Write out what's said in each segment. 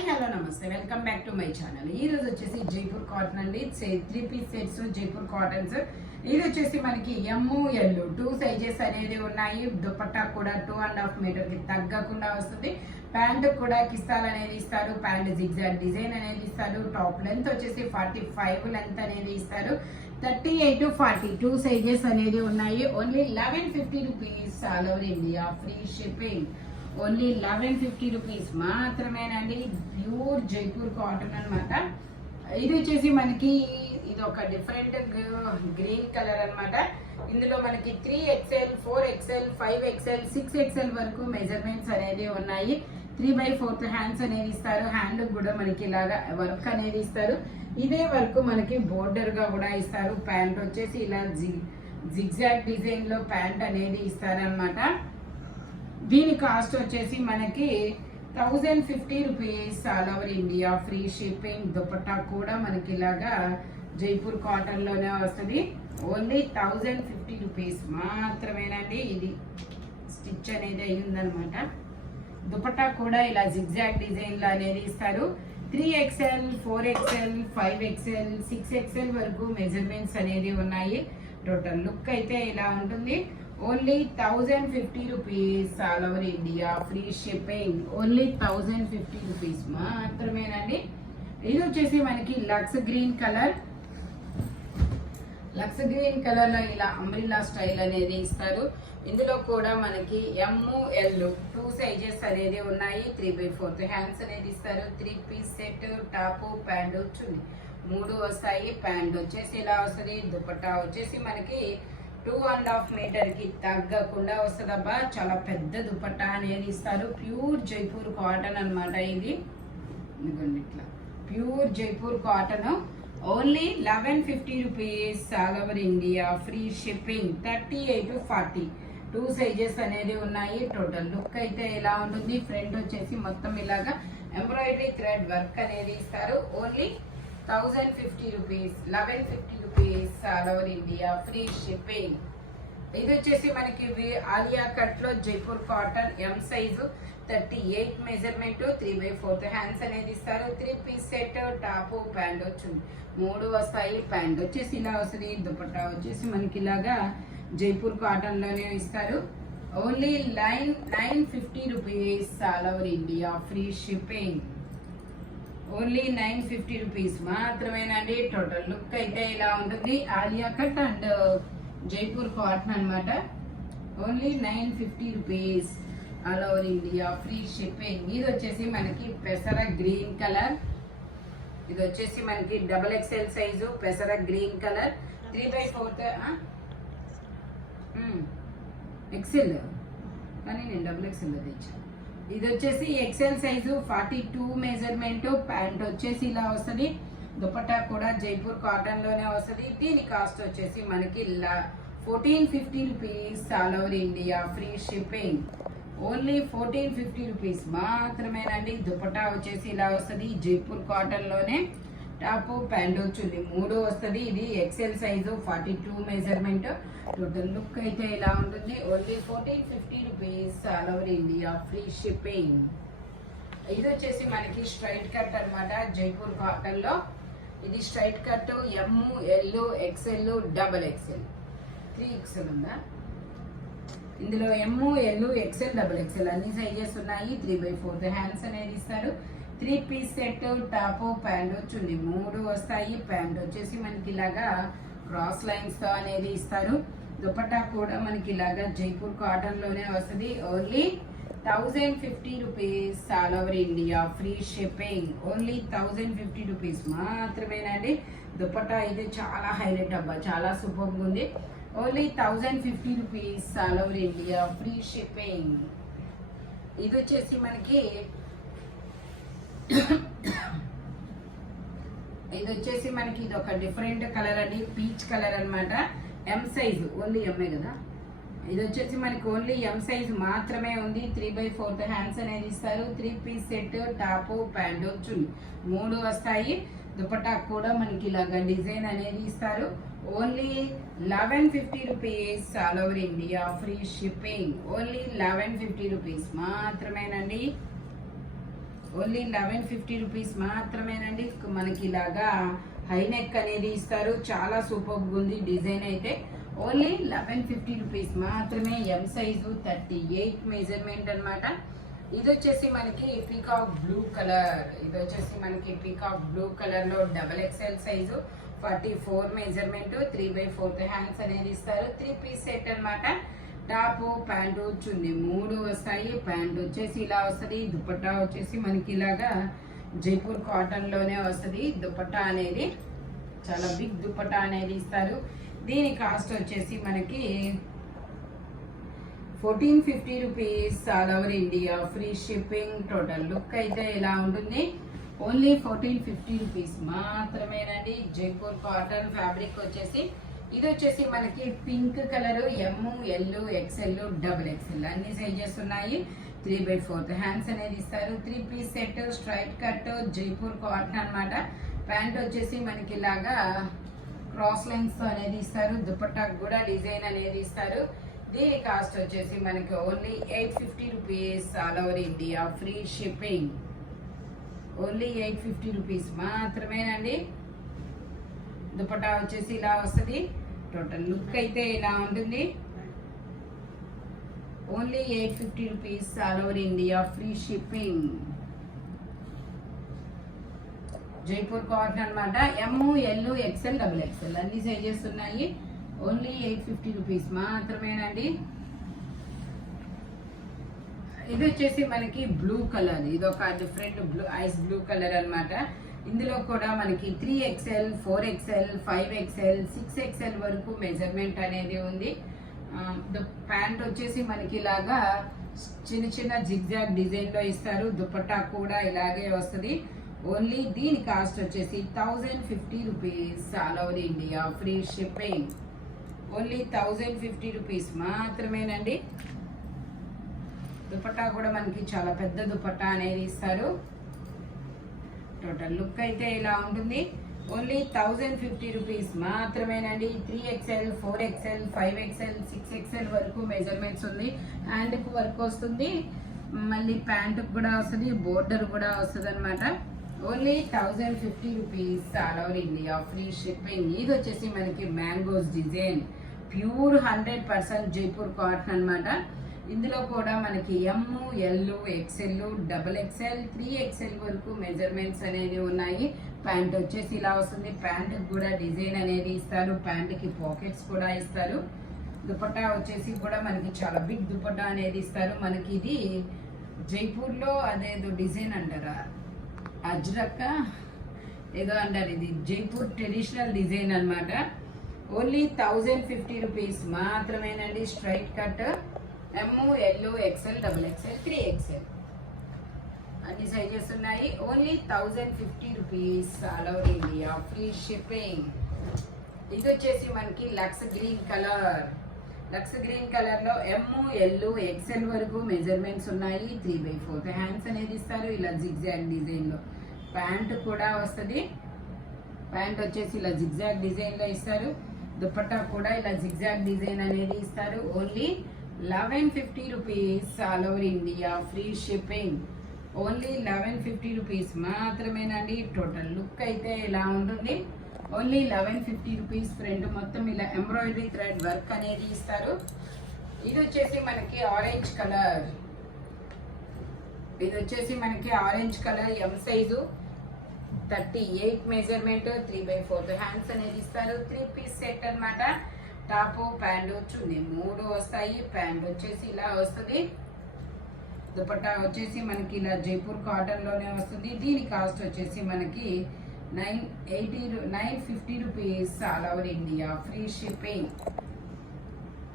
Hi hello నమస్తే, welcome back to my channel. ఈ రోజు వచ్చేసి జైపూర్ కాటన్ అండి. 3 పీస్ సెట్స్ జైపూర్ కాటన్స్. ఇది వచ్చేసి మనకి ML 2 సైజెస్ అనేది ఉన్నాయి. దుపట్టా కూడా 2.5 మీటర్ కి తగ్గకుండా వస్తుంది. ప్యాంట్ కూడా కిస్తాల్ అనేది ఇస్తారు. ప్యాంట్ జిగ్జాగ్ డిజైన్ అనేది ఇస్తారు. టాప్ లెంత్ వచ్చేసి 45 లెంత్ అనేది ఇస్తారు. 38 to 42 సైజెస్ అనేది ఉన్నాయి. Only 1150 rupees all over India, free shipping. Only 1150 rupees మాత్రమేనండి. ప్యూర్ జైపూర్ కాటన్ అనమాట. ఇది వచ్చేసి మనకి ఇది ఒక డిఫరెంట్ గ్రీన్ కలర్ అనమాట. ఇందులో మనకి 3XL, 4XL, 5XL, 6XL వరకు మెజర్మెంట్స్ అనేది ఉన్నాయి. 3/4 హ్యాండ్స్ అనేది ఇస్తారు. హ్యాండ్ కూడా మనకి ఇలాగా వర్క్ అనేది ఇస్తారు. ఇదే వర్క్ మనకి బోర్డర్ గా కూడా ఇస్తారు. ప్యాంట్ వచ్చేసి ఇలా జిగ్జాగ్ డిజైన్ లో ప్యాంట్ అనేది ఇస్తారనమాట. దీని కాస్ట్ వచ్చేసి మనకి 1050 rupees all over India, free shipping. Dupatta కూడా మనకి ఇలాగా జైపూర్ కాటన్ లోనే వస్తుంది. ఓన్లీ 1050 రూపీస్ మాత్రమేనండి. ఇది స్టిచ్ అనేది అయ్యిందనమాట. దుపట్టా కూడా ఇలా జిగ్జాగ్ డిజైన్ లో అనేది ఇస్తారు. 3XL, 4XL, 5XL, 6XL వరకు మెజర్మెంట్స్ అనేది ఉన్నాయి. టోటల్ లుక్ అయితే ఇలా ఉంటుంది. Only 1050 rupees all over India, free shipping. Only 1050 rupees మాత్రమేనండి. ఇది వచ్చేసి మనకి lux green colour. Lux green colour లో ఇలా అంబ్రిల్లా స్టైల్ అనేది ఇస్తారు. ఇందులో కూడా మనకి ML 2 సైజెస్ అనేది ఉన్నాయి. 3/4 హ్యాండ్స్ అనేది ఇస్తారు. 3 piece set, top, pant chunni 3 వస్తాయి. ప్యాంట్ వచ్చేసి ఇలా వస్తుంది. దుపట్టా వచ్చేసి మనకి 2.5 మీటర్ కి తగ్గకుండా వస్తుందబ్బా. చాలా పెద్ద దుపట్టా అనేది ఇస్తారు. ప్యూర్ జైపూర్ కాటన్ అనమాట. ఇది ఇదిగోండి ఇట్లా pure Jaipur cotton. Only 1150 rupees all over India, free shipping. 38 to 42 sizes అనేది ఉన్నాయి. టోటల్ లుక్ అయితే ఇలా ఉంటుంది. ఫ్రంట్ వచ్చేసి మొత్తం ఇలాగా ఎంబ్రాయిడరీ థ్రెడ్ వర్క్ అనేది ఇస్తారు. Only 1050 rupees, 1150 rupees all over India, free shipping. ఇది వచ్చేసి మనకి ఆలియా కట్ లో Jaipur cotton M size, 38 measurement, 3/4 hands అనేది ఇస్తారు. 3 పీస్ సెట్, టాప్, ప్యాంట్ వచ్చింది 3 వస్తాయి. ప్యాంట్ వచ్చేసి ఇలా వస్తుంది. దుపట్టా వచ్చేసి మనకి ఇలాగా జైపూర్ కాటన్ లోనే ఇస్తారు. Only 950 rupees all over India, free shipping. Only 950 rupees మాత్రమేనండి. టోటల్ లుక్ అయితే ఇలా ఉంటుంది. Alia cut and Jaipur cotton అనమాట. Only 950 rupees all over India, free shipping. ఇది వచ్చేసి మనకి పెసర గ్రీన్ కలర్. ఇది వచ్చేసి మనకి XXL సైజు పెసర గ్రీన్ కలర్. 3/4 XL కానీ నేను XXL తెచ్చాను. ఇది వచ్చేసి XL సైజు, 42 మెజర్మెంట్. ప్యాంట్ వచ్చేసి ఇలా వస్తుంది. దుపట్టా కూడా జైపూర్ కాటన్ లోనే వస్తుంది. దీని కాస్ట్ వచ్చేసి మనకి 1450 rupees all over India, free shipping. Only 1450 rupees మాత్రమేనండి. దుపట్టా వచ్చేసి ఇలా వస్తుంది. జైపూర్ కాటన్ లోనే టాప్, ప్యాంట్ వచ్చింది 3 వస్తుంది. ఇది XL size, 42 measurement. Total look అయితే ఇలా ఉంటుంది. Only 1450 rupees all over India, free shipping. ఇది వచ్చేసి మనకి స్ట్రైట్ కట్ అనమాట. జైపూర్ కాటన్ లో ఇది straight cut. ML, XL, XXL, 3XL ఉందా? ఇందులో ML, XL, XXL అన్ని సైజెస్ ఉన్నాయి. 3/4 హ్యాండ్స్ అనేది ఇస్తారు. 3 పీస్ సెట్, టాప్, ప్యాంట్ వచ్చింది 3 వస్తాయి. ప్యాంట్ వచ్చేసి మనకి ఇలాగా క్రాస్ లైన్స్ తో అనేది ఇస్తారు. దుపట్టా కూడా మనకి ఇలాగా జైపూర్ కాటన్ లోనే వస్తుంది. Only 1050 rupees all over India, free shipping. Only 1050 rupees మాత్రమేనండి. దుపట్టా అయితే చాలా హైలైట్ అబ్బా, చాలా సూపర్ ఉంది. Only 1050 rupees all over India, free shipping. ఇది వచ్చేసి మనకి ఇది ఒక డిఫరెంట్ కలర్ అండి. పీచ్ కలర్ అనమాట. M సైజు, ఓన్లీ M కదా. ఇది వచ్చేసి మనకి ఓన్లీ M సైజు మాత్రమే ఉంది. 3/4 హ్యాండ్స్ అనేది ఇస్తారు. 3 పీస్ సెట్, టాప్, ప్యాంట్ వచ్చింది 3 వస్తాయి. దుపట్టా కూడా మనకి ఇలాగా డిజైన్ అనేది ఇస్తారు. Only 1150 rupees all over India, free shipping. Only 1150 rupees మాత్రమేనండి. ఓన్లీ 1150 రూపీస్ మాత్రమేనండి. మనకి ఇలాగా హై నెక్ అనేది ఇస్తారు, చాలా సూపర్గా ఉంది డిజైన్ అయితే. ఓన్లీ 1150 రూపీస్ మాత్రమే. ఎం సైజు 38 మెజర్మెంట్ అనమాట. ఇది వచ్చేసి మనకి పీకాక్ బ్లూ కలర్. ఇది వచ్చేసి మనకి పీకాక్ బ్లూ కలర్ లో XXL సైజు 44 మెజర్మెంట్, 3/4 హ్యాండ్స్ అనేది ఇస్తారు. 3 పీస్ సెట్ అనమాట. టాప్ ప్యాంటు చున్నీ 3 వస్తాయి. ప్యాంట్ వచ్చేసి ఇలా వస్తుంది. దుపట్టా వచ్చేసి మనకి ఇలాగా జైపూర్ కాటన్ లోనే వస్తుంది. దుపట్టా అనేది చాలా బిగ్ దుపట్టా అనేది ఇస్తారు. దీని కాస్ట్ వచ్చేసి మనకి 1450 rupees all over India, free shipping. Total look అయితే ఇలా ఉంటుంది. ఓన్లీ 1450 రూపీస్ మాత్రమేనండి. జైపూర్ కాటన్ ఫ్యాబ్రిక్ వచ్చేసి ఇది వచ్చేసి మనకి pink colour, ML, XL, XXL అన్ని సైజెస్ ఉన్నాయి. 3/4 హ్యాండ్స్ అనేది ఇస్తారు. 3 piece set straight cut Jaipur cotton అన్నమాట. ప్యాంట్ వచ్చేసి మనకి ఇలాగా క్రాస్ లైన్స్ అనేది ఇస్తారు. దుపట్టాకు కూడా డిజైన్ అనేది ఇస్తారు. దీని కాస్ట్ వచ్చేసి మనకి only 850 rupees all over India, free shipping. Only 850 rupees మాత్రమేనండి. దుపట్టా వచ్చేసి ఇలా వస్తుంది. టోటల్ లుక్ అయితే ఇలా ఉంటుంది. Only 850 rupees all over India, free shipping. Jaipur cotton అనమాట. ML, XL, XXL అన్ని సైజెస్ ఉన్నాయి. ఓన్లీ 850 రూపీస్ మాత్రమేనండి. ఇది వచ్చేసి మనకి బ్లూ కలర్. ఇది ఒక different blue, ice blue colour అనమాట. ఇందులో కూడా మనకి 3XL, 4XL, 5XL, 6XL వరకు మెజర్మెంట్ అనేది ఉంది. ప్యాంట్ వచ్చేసి మనకి ఇలాగా చిన్న చిన్న జిగ్జాగ్ డిజైన్ లో ఇస్తారు. దుపట్టా కూడా ఇలాగే వస్తుంది. ఓన్లీ దీని కాస్ట్ వచ్చేసి 1050 rupees all over India, free shipping. Only 1050 rupees మాత్రమేనండి. దుపట్టా కూడా మనకి చాలా పెద్ద దుపట్టా అనేది ఇస్తారు. టోటల్ లుక్ అయితే ఇలా ఉంటుంది. ఓన్లీ 1050 రూపీస్ మాత్రమేనండి. 3XL, 4XL, 5XL, 6XL వరకు మెజర్మెంట్స్ ఉంది. హ్యాండ్కి వర్క్ వస్తుంది, మళ్ళీ ప్యాంటుకు కూడా వస్తుంది, బోర్డర్ కూడా వస్తుంది అనమాట. Only 1050 rupees all over India, free shipping. ఇది వచ్చేసి మనకి mangoes design, pure 100% Jaipur cotton అనమాట. ఇందులో కూడా మనకి ML, XL, XXL, 3XL వరకు మెజర్మెంట్స్ అనేది ఉన్నాయి. ప్యాంట్ వచ్చేసి ఇలా వస్తుంది. ప్యాంట్ కూడా డిజైన్ అనేది ఇస్తారు. ప్యాంట్కి పాకెట్స్ కూడా ఇస్తారు. దుపట్టా వచ్చేసి కూడా మనకి చాలా బిగ్ దుపట్టా అనేది ఇస్తారు. మనకి ఇది జైపూర్లో అదేదో డిజైన్ అంటారా, అజ్రక్ ఏదో అంటారు. ఇది జైపూర్ ట్రెడిషనల్ డిజైన్ అనమాట. ఓన్లీ 1050 రూపీస్ మాత్రమేనండి. Straight cut ML, XL, XXL, 3XL అన్ని సైజెస్ ఉన్నాయి. Only 1050 rupees all over India, free shipping. ఇది వచ్చేసి మనకి lux green colour. Lux green colour లో ML, XL వరకు మెజర్మెంట్స్ ఉన్నాయి. 3/4 హ్యాండ్స్ అనేది ఇస్తారు. ఇలా జిగ్జాగ్ డిజైన్ లో ప్యాంట్ కూడా వస్తుంది. ప్యాంట్ వచ్చేసి ఇలా జిగ్జాగ్ డిజైన్ లో ఇస్తారు. దుపట్టా కూడా ఇలా జిగ్జాగ్ డిజైన్ అనేది ఇస్తారు. Only 1150 rupees all over India, free shipping. Only 1150 rupees మాత్రమేనండి. టోటల్ లుక్ అయితే ఇలా ఉంటుంది. Only 1150 rupees. ఫ్రంట్ మొత్తం ఇలా ఎంబ్రాయిడరీ థ్రెడ్ వర్క్ అనేది ఇస్తారు. ఇది వచ్చేసి మనకి ఆరెంజ్ కలర్. ఇది వచ్చేసి మనకి orange colour, M size 38 measurement, 3/4 hands అనేది ఇస్తారు. 3 పీస్ సెట్ అనమాట. టాప్ ప్యాంట్ చున్నీ 3 వస్తాయి. ప్యాంట్ వచ్చేసి ఇలా వస్తుంది. దుపట్టా వచ్చేసి మనకి ఇలా జైపూర్ కాటన్ లోనే వస్తుంది. దీని కాస్ట్ వచ్చేసి మనకి 950 rupees all over India, free shipping.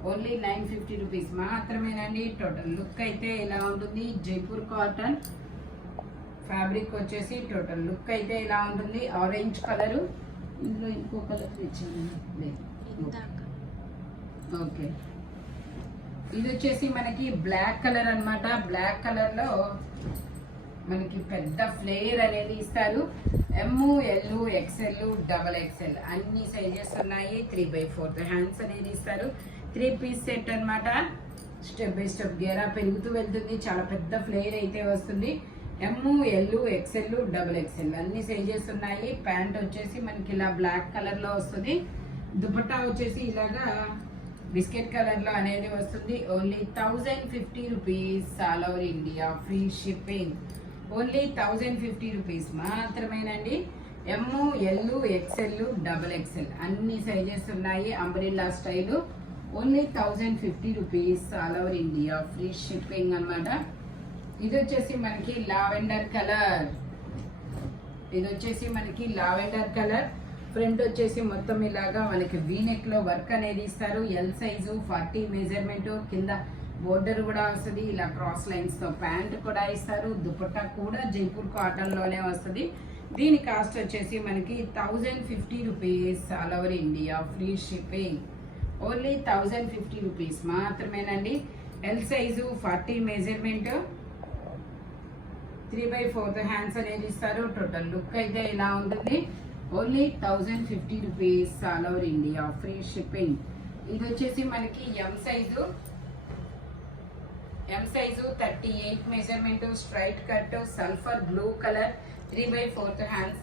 Only 950 rupees మాత్రమేనండి. టోటల్ లుక్ అయితే ఇలా ఉంటుంది. జైపూర్ కాటన్ ఫ్యాబ్రిక్ వచ్చేసి టోటల్ లుక్ అయితే ఇలా ఉంటుంది. Orange colour. ఇందులో ఇంకో కలర్ ఇచ్చింది. ఓకే, ఇది వచ్చేసి మనకి బ్లాక్ కలర్ అన్నమాట. బ్లాక్ కలర్ లో మనకి పెద్ద ఫ్లేర్ అనేది ఇస్తారు. ML, XL, XXL అన్ని సైజెస్ ఉన్నాయి. 3/4 హ్యాండ్స్ అనేది ఇస్తారు. 3 పీస్ సెట్ అన్నమాట. స్టెప్ బై స్టెప్ గేరా పెరుగుతూ వెళ్తుంది. చాలా పెద్ద ఫ్లేర్ అయితే వస్తుంది. M, L, XL, double XL అన్ని సైజెస్ ఉన్నాయి. ప్యాంట్ వచ్చేసి మనకి ఇలా బ్లాక్ కలర్ లో వస్తుంది. దుపట్టా వచ్చేసి ఇలాగా బిస్కెట్ కలర్ లో అనేది వస్తుంది. Only 1050 rupees, all over India free shipping. Only 1050 rupees మాత్రమేనండి. M, L, XL, double XL అన్ని సైజెస్ ఉన్నాయి. Umbrella style. Only 1050 rupees, all over India free shipping అన్నమాట. ఇది వచ్చేసి మనకి లావెండర్ కలర్. ఇది వచ్చేసి మనకి లావెండర్ కలర్. ఫ్రంట్ వచ్చేసి మొత్తం ఇలాగా మనకి వీనెక్ లో వర్క్ అనేది ఇస్తారు. L size 40 measurement. కింద బోర్డర్ కూడా వస్తుంది. ఇలా క్రాస్ లైన్స్ తో ప్యాంట్ కూడా ఇస్తారు. దుపట్టా కూడా జైపూర్ కాటన్ లోనే వస్తుంది. దీని కాస్ట్ వచ్చేసి మనకి 1050 rupees, all over India free shipping. Only 1050 rupees మాత్రమేనండి. L size 40 measurement. 3/4 హ్యాండ్స్ అనేది ఇస్తారు. టోటల్ లుక్ అయితే ఇలా ఉంటుంది. Only 1050 rupees, all over India free shipping. ఇది వచ్చేసి మనకి M size 38 measurement. Straight cut, sulphur blue colour, 3/4 hands.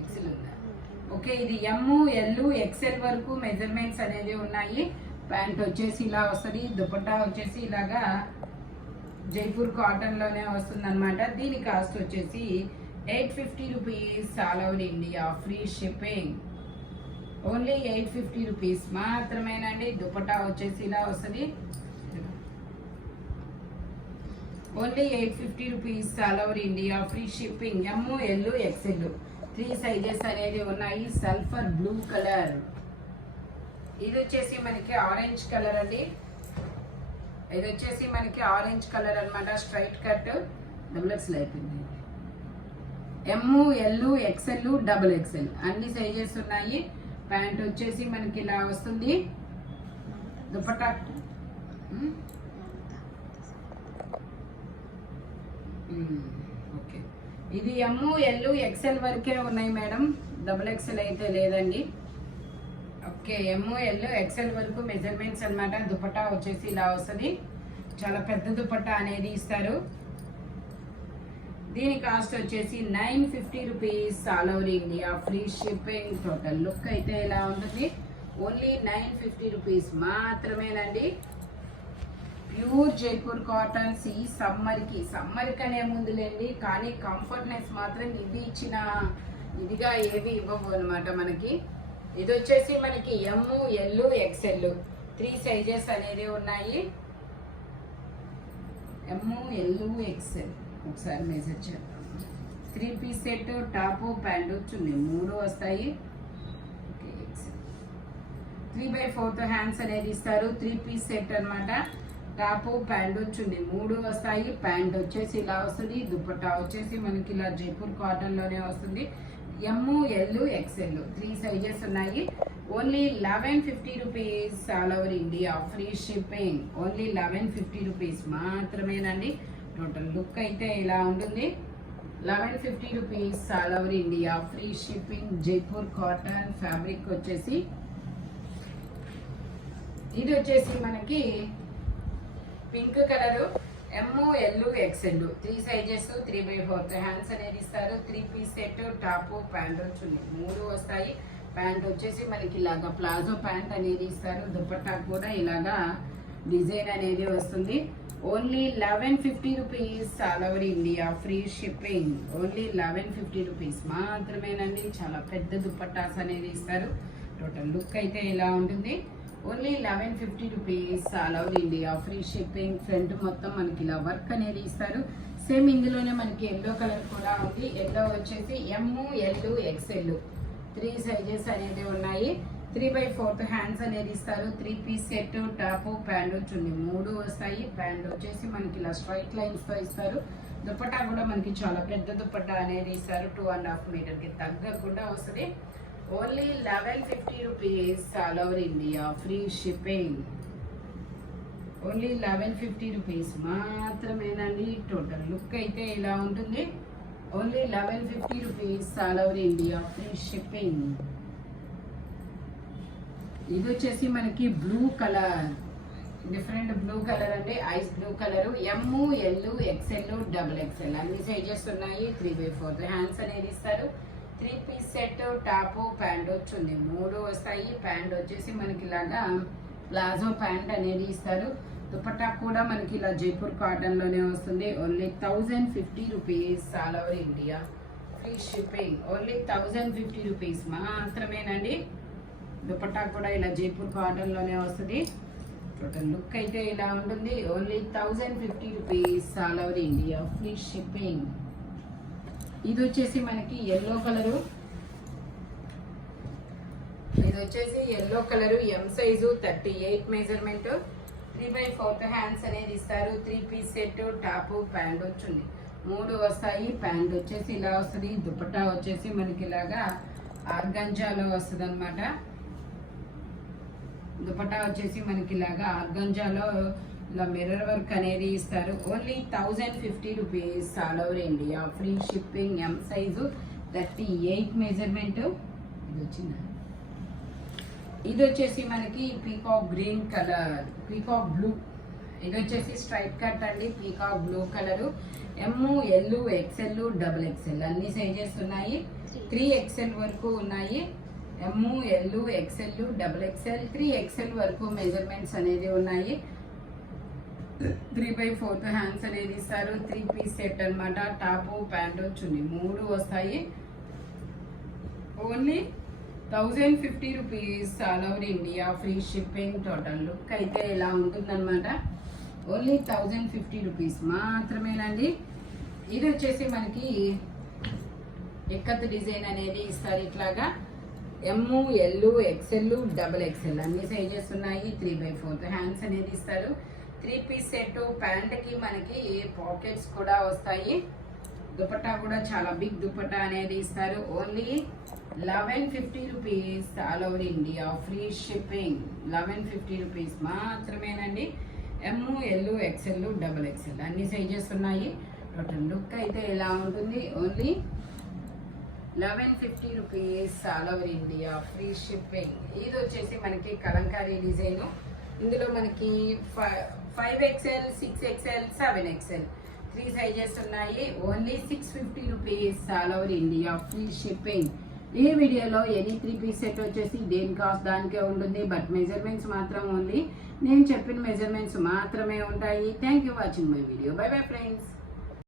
XL ఉందా? ఓకే, ఇది ఎమ్, ఎల్, ఎక్స్ఎల్ వరకు మెజర్మెంట్స్ అనేది ఉన్నాయి. ప్యాంట్ వచ్చేసి ఇలా వస్తుంది. దుపట్టా వచ్చేసి ఇలాగా జైపూర్ కాటన్ లోనే వస్తుంది అనమాట. దీని కాస్ట్ వచ్చేసి 850 rupees, all over India free shipping. Only 850 rupees మాత్రమేనండి. దుపట్టా వచ్చేసి ఇలా వస్తుంది. Only 850 rupees, all over India free shipping. M, L, XL 3 sizes అనేది ఉన్నాయి. Sulphur blue colour. ఇది వచ్చేసి మనకి ఆరెంజ్ కలర్ అండి. ఇది వచ్చేసి మనకి ఆరెంజ్ కలర్ అన్నమాట. స్ట్రైట్ కట్, డబుల్ ఎక్స్ఎల్ అయిపోయింది. M, L, XL, double XL అన్ని సైజెస్ ఉన్నాయి. ప్యాంట్ వచ్చేసి మనకి ఇలా వస్తుంది. దుపట్టా ఓకే, ఇది ఎమ్, ఎల్, ఎక్స్ఎల్ వరకే ఉన్నాయి మేడం. డబుల్ ఎక్స్ఎల్ అయితే లేదండి. ఓకే, ఎమ్, ఎల్, ఎక్స్ఎల్ వరకు మెజర్మెంట్స్ అన్నమాట. దుపట్టా వచ్చేసి ఇలా వస్తుంది. చాలా పెద్ద దుపట్టా అనేది ఇస్తారు. దీని కాస్ట్ వచ్చేసి 950 rupees, all over India free shipping. Total look అయితే ఇలా ఉంటుంది. ఓన్లీ 950 రూపీస్ మాత్రమేనండి. Pure Jaipur cottons. ఈ సమ్మర్కి అనే ముందులేండి, కానీ కంఫర్ట్నెస్ మాత్రం ఇవి ఇచ్చిన ఇదిగా ఏవి ఇవ్వవు అనమాట మనకి. ఇది వచ్చేసి మనకి ఎమ్, ఎల్, ఎక్స్ఎల్ 3 సైజెస్ అనేది ఉన్నాయి. ఎమ్, ఎల్, ఎక్స్ఎల్ ఒకసారి మెసేజ్ చేద్దాం. 3 piece set, top, pant chunni 3 వస్తాయి. ఓకే, ఎక్స్ఎల్ 3/4 హ్యాండ్స్ అనేది ఇస్తారు. 3 పీస్ సెట్ అనమాట. టాప్, ప్యాంట్ చున్నీ 3 వస్తాయి. ప్యాంట్ వచ్చేసి ఇలా వస్తుంది. దుపట్టా వచ్చేసి మనకి ఇలా జైపూర్ కాటన్ లోనే వస్తుంది. ఎమ్, ఎల్, ఎక్స్ఎల్ 3 సైజెస్ ఉన్నాయి. Only 1150 rupees, all over India free shipping. Only 1150 rupees మాత్రమేనండి. టోటల్ లుక్ అయితే ఇలా ఉంటుంది. 1150 rupees, all over India free shipping. Jaipur cotton fabric వచ్చేసి ఇది వచ్చేసి మనకి pink colour. M, L, XL 3 sizes. 3/4 hands అనేది ఇస్తారు. 3 piece set, top, pant chunni 3 వస్తాయి. ప్యాంట్ వచ్చేసి మనకి ఇలాగా ప్లాజో ప్యాంట్ అనేది ఇస్తారు. దుపట్టా కూడా ఇలాగా డిజైన్ అనేది వస్తుంది. Only 1150 rupees, all over India free shipping. Only 1150 rupees మాత్రమేనండి. చాలా పెద్ద దుపట్టాస్ అనేది ఇస్తారు. టోటల్ లుక్ అయితే ఇలా ఉంటుంది. Only 1150 rupees, all over India free shipping. Front మొత్తం మనకి ఇలా వర్క్ అనేది ఇస్తారు. సేమ్ ఇందులోనే మనకి ఎల్లో కలర్ కూడా ఉంది. ఎల్లో వచ్చేసి ఎమ్, ఎల్, ఎక్స్ఎల్ 3 సైజెస్ అనేది ఉన్నాయి. 3/4 హ్యాండ్స్ అనేది ఇస్తారు. 3 piece set, top, pant chunni 3 వస్తాయి. ప్యాంట్ వచ్చేసి మనకి ఇలా స్ట్రైట్ లైన్స్ తో ఇస్తారు. దుపట్టా కూడా మనకి చాలా పెద్ద దుపట్టా అనేది ఇస్తారు. 2.5 మీటర్కి తగ్గకుండా వస్తుంది. Only 1150 rupees, all over India free shipping. Only 1150 rupees మాత్రమేనండి. టోటల్ లుక్ అయితే ఇలా ఉంటుంది. Only 1150 rupees, all over India free shipping. ఇది వచ్చేసి మనకి blue colour. Different blue colour అండి, ice blue colour. M, L, XL, double XL అన్ని sizes ఉన్నాయి. 3/4 హ్యాండ్స్ అనేది ఇస్తారు. 3 పీస్ సెట్, టాప్ ప్యాంట్ వచ్చింది, 3 వస్తాయి. ప్యాంట్ వచ్చేసి మనకి ఇలాగా ప్లాజో ప్యాంట్ అనేది ఇస్తారు. దుపట్టా కూడా మనకి ఇలా జైపూర్ కాటన్ లోనే వస్తుంది. Only 1050 rupees all over India, free shipping. Only 1050 rupees మాత్రమేనండి. దుపట్టా కూడా ఇలా జైపూర్ కాటన్ లోనే వస్తుంది. టోటల్ లుక్ అయితే ఇలా ఉంటుంది. Only 1050 rupees all over India, free shipping. ఇది వచ్చేసి మనకి ఎల్లో కలరు. ఇది వచ్చేసి ఎల్లో కలరు, ఎం సైజు, 38 మెజర్మెంట్, 3/4 హ్యాండ్స్ అనేది ఇస్తారు. 3 పీస్ సెట్, టాప్ ప్యాంట్ వచ్చింది, 3 వస్తాయి. ప్యాంట్ వచ్చేసి ఇలా వస్తుంది. దుపట్టా వచ్చేసి మనకి ఇలాగా ఆర్గంజాలో వస్తుంది అనమాట. దుపట్టా వచ్చేసి మనకి ఇలాగా ఆర్గంజాలో ఇలా మిర్రర్ వర్క్ అనేది ఇస్తారు. Only 1050 rupees all over India, free shipping. M size, 38 measurement. ఇది వచ్చిందా? ఇది వచ్చేసి మనకి peacock green colour, peacock blue. ఇది వచ్చేసి స్ట్రైట్ కట్ అండి, peacock blue colour. M, L, XL, double XL అన్ని సైజెస్ ఉన్నాయి. 3XL వరకు ఉన్నాయి. M, L, XL, double XL, 3XL వరకు మెజర్మెంట్స్ అనేది ఉన్నాయి. 3/4 హ్యాండ్స్ అనేది ఇస్తారు. 3 పీస్ సెట్ అనమాట. టాప్ ప్యాంట్ వచ్చింది, 3 వస్తాయి. Only 1050 rupees all over India, free shipping. Total look అయితే ఇలా ఉంటుందన్నమాట. ఓన్లీ 1050 రూపీస్ మాత్రమేనండి. ఇది వచ్చేసి మనకి ఎక్కత్ డిజైన్ అనేది ఇస్తారు. ఇట్లాగా ఎమ్, ఎల్, ఎక్స్ఎల్, డబుల్ ఎక్స్ఎల్ అన్ని సైజెస్ ఉన్నాయి. 3/4 హ్యాండ్స్ అనేది ఇస్తారు. 3 పీస్ సెట్. ప్యాంట్కి మనకి పాకెట్స్ కూడా వస్తాయి. దుపట్టా కూడా చాలా బిగ్ దుపట్టా అనేది ఇస్తారు. Only 1150 rupees all over India, free shipping. 1150 rupees మాత్రమేనండి. M, L, XL, double XL అన్ని సైజెస్ ఉన్నాయి. టోటల్ లుక్ అయితే ఇలా ఉంటుంది. Only 1150 rupees all over India, free shipping. ఇది వచ్చేసి మనకి కలంకారీ డిజైన్. ఇందులో మనకి 5XL, 6XL, 7XL 3 సైజెస్ ఉన్నాయి. Only 650 rupees all over India, free shipping. ఈ వీడియోలో ఎనీ 3 పీస్ సెట్ వచ్చేసి దేని కాస్ట్ దానికే ఉంటుంది. బట్ మెజర్మెంట్స్ మాత్రం ఓన్లీ నేను చెప్పిన మెజర్మెంట్స్ మాత్రమే ఉంటాయి. Thank you watching my video. By bye friends.